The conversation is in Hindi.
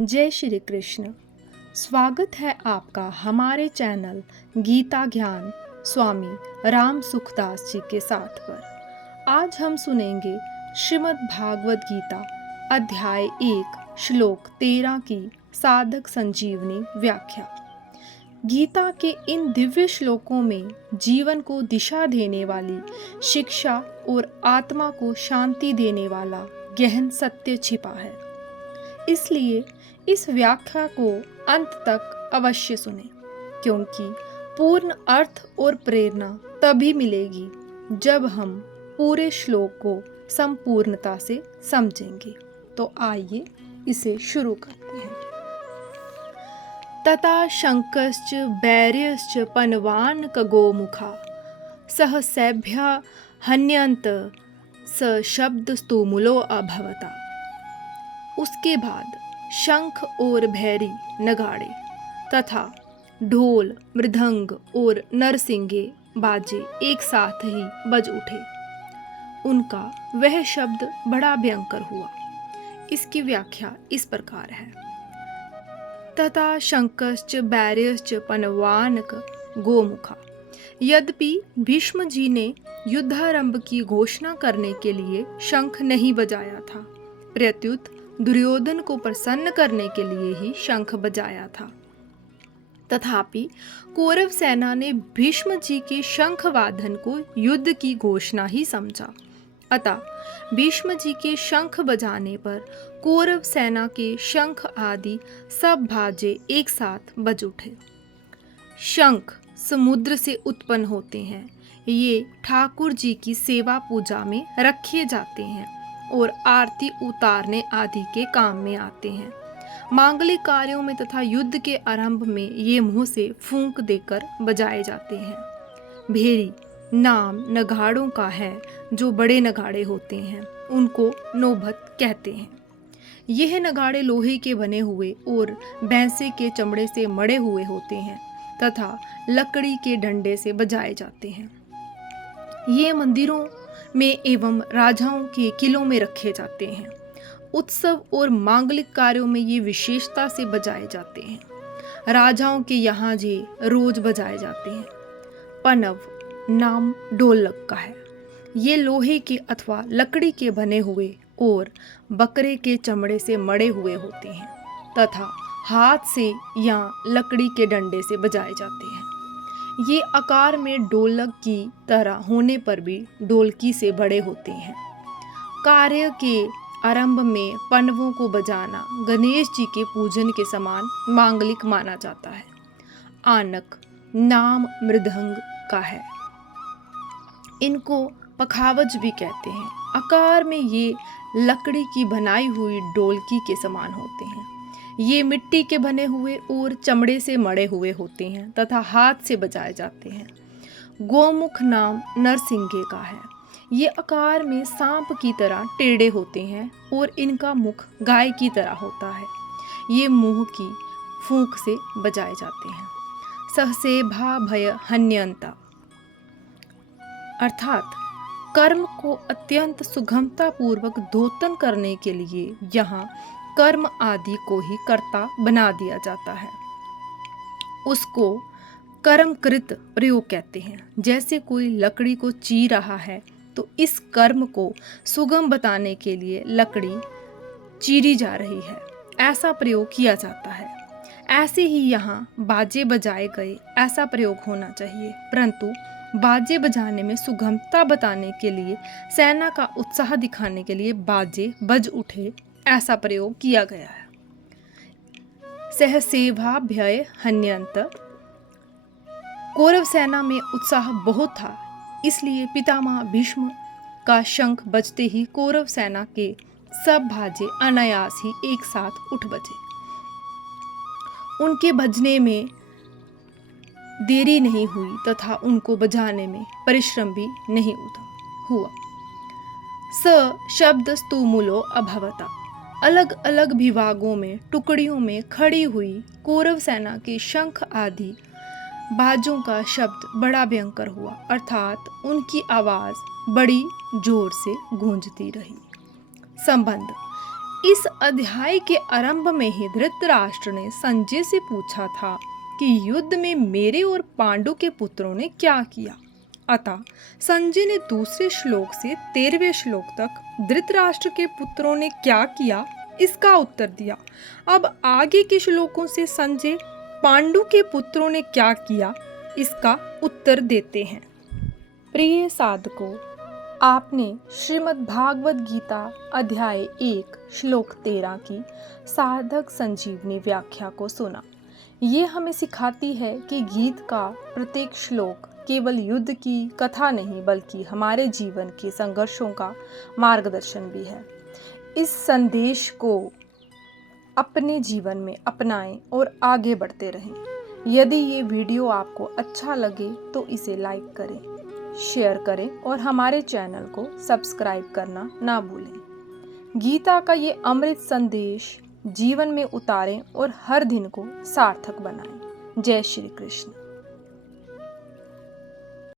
जय श्री कृष्ण। स्वागत है आपका हमारे चैनल गीता ज्ञान स्वामी राम सुखदास जी के साथ पर। आज हम सुनेंगे श्रीमद् भागवत गीता अध्याय 1 श्लोक 13 की साधक संजीवनी व्याख्या। गीता के इन दिव्य श्लोकों में जीवन को दिशा देने वाली शिक्षा और आत्मा को शांति देने वाला गहन सत्य छिपा है। इसलिए इस व्याख्या को अंत तक अवश्य सुने, क्योंकि पूर्ण अर्थ और प्रेरणा तभी मिलेगी जब हम पूरे श्लोक को संपूर्णता से समझेंगे। तो आइए इसे शुरू करते हैं। तथा शंकश्च बैर्यश्च पनवान गोमुखा सहसैभ्य हन्यंत स शब्द स्तुमुलो अभवता। उसके बाद शंख और भैरी नगाड़े तथा ढोल मृदंग और नरसिंगे बाजे एक साथ ही बज उठे। उनका वह शब्द बड़ा भयंकर हुआ। इसकी व्याख्या इस प्रकार है। तथा शंकश्च बैर्यश्च पनवानक गोमुखा। यद्यपि भीष्म जी ने युद्धारंभ की घोषणा करने के लिए शंख नहीं बजाया था, प्रत्युत दुर्योधन को प्रसन्न करने के लिए ही शंख बजाया था। तथापि कौरव सेना ने भीष्म जी के शंख वादन को युद्ध की घोषणा ही समझा। अतः भीष्म जी के शंख बजाने पर कौरव सेना के शंख आदि सब भाजे एक साथ बज उठे। शंख समुद्र से उत्पन्न होते हैं। ये ठाकुर जी की सेवा पूजा में रखे जाते हैं और आरती उतारने आदि के काम में आते हैं। मांगलिक कार्यों में तथा युद्ध के आरंभ में ये मुंह से फूंक देकर बजाए जाते हैं। भेरी नाम नगाड़ों का है जो बड़े नगाड़े होते हैं, उनको नौबत कहते हैं। यह नगाड़े लोहे के बने हुए और भैंसे के चमड़े से मढ़े हुए होते हैं तथा लकड़ी के डंडे से बजाए जाते हैं। ये मंदिरों में एवं राजाओं के किलों में रखे जाते हैं। उत्सव और मांगलिक कार्यों में ये विशेषता से बजाए जाते हैं। राजाओं के यहाँ जे रोज बजाए जाते हैं। पनव नाम ढोलक का है। ये लोहे के अथवा लकड़ी के बने हुए और बकरे के चमड़े से मढ़े हुए होते हैं तथा हाथ से या लकड़ी के डंडे से बजाए जाते हैं। ये आकार में ढोलक की तरह होने पर भी ढोलकी से बड़े होते हैं। कार्य के आरंभ में पनवों को बजाना गणेश जी के पूजन के समान मांगलिक माना जाता है। आनक नाम मृदंग का है। इनको पखावज भी कहते हैं। आकार में ये लकड़ी की बनाई हुई ढोलकी के समान होते हैं। ये मिट्टी के बने हुए और चमड़े से मढ़े हुए होते हैं तथा हाथ से बजाए जाते हैं। गोमुख नाम नरसिंगे का है। ये आकार में सांप की तरह टेढ़े होते हैं और इनका मुख गाय की तरह होता है। ये मुंह की फूंक से बजाए जाते हैं। सहसेभा भय हन्यंता अर्थात कर्म को अत्यंत सुगमता पूर्वक धोतन करने के लिए यहाँ कर्म आदि को ही कर्ता बना दिया जाता है। उसको कर्मकृत प्रयोग कहते हैं। जैसे कोई लकड़ी को चीर रहा है तो इस कर्म को सुगम बताने के लिए लकड़ी चीरी जा रही है, ऐसा प्रयोग किया जाता है। ऐसे ही यहाँ बाजे बजाए गए ऐसा प्रयोग होना चाहिए, परंतु बाजे बजाने में सुगमता बताने के लिए सेना का उत्साह दिखाने के लिए बाजे बज उठे ऐसा प्रयोग किया गया है। सहसेभा भय हन्यंत। कौरव सेना में उत्साह बहुत था, इसलिए पितामह भीष्म का शंख बजते ही कौरव सेना के सब भाजे अनायास ही एक साथ उठ बजे। उनके बजने में देरी नहीं हुई तथा उनको बजाने में परिश्रम भी नहीं हुआ। स शब्द स्तुमुलो अभवता। अलग अलग विभागों में टुकड़ियों में खड़ी हुई कौरव सेना के शंख आदि बाजों का शब्द बड़ा भयंकर हुआ, अर्थात उनकी आवाज बड़ी जोर से गूंजती रही। संबंध इस अध्याय के आरंभ में ही धृतराष्ट्र ने संजय से पूछा था कि युद्ध में मेरे और पांडु के पुत्रों ने क्या किया। अतः संजय ने दूसरे श्लोक से 13वें श्लोक तक धृतराष्ट्र के पुत्रों ने क्या किया इसका उत्तर दिया। अब आगे के श्लोकों से संजय पांडु के पुत्रों ने क्या किया इसका उत्तर देते हैं। प्रिय साधकों, आपने श्रीमद् भागवत गीता अध्याय 1 श्लोक 13 की साधक संजीवनी व्याख्या को सुना। ये हमें सिखाती है कि गीत का प्रत्येक श्लोक केवल युद्ध की कथा नहीं बल्कि हमारे जीवन के संघर्षों का मार्गदर्शन भी है। इस संदेश को अपने जीवन में अपनाएं और आगे बढ़ते रहें। यदि ये वीडियो आपको अच्छा लगे तो इसे लाइक करें, शेयर करें और हमारे चैनल को सब्सक्राइब करना ना भूलें। गीता का ये अमृत संदेश जीवन में उतारें और हर दिन को सार्थक बनाएं। जय श्री कृष्ण।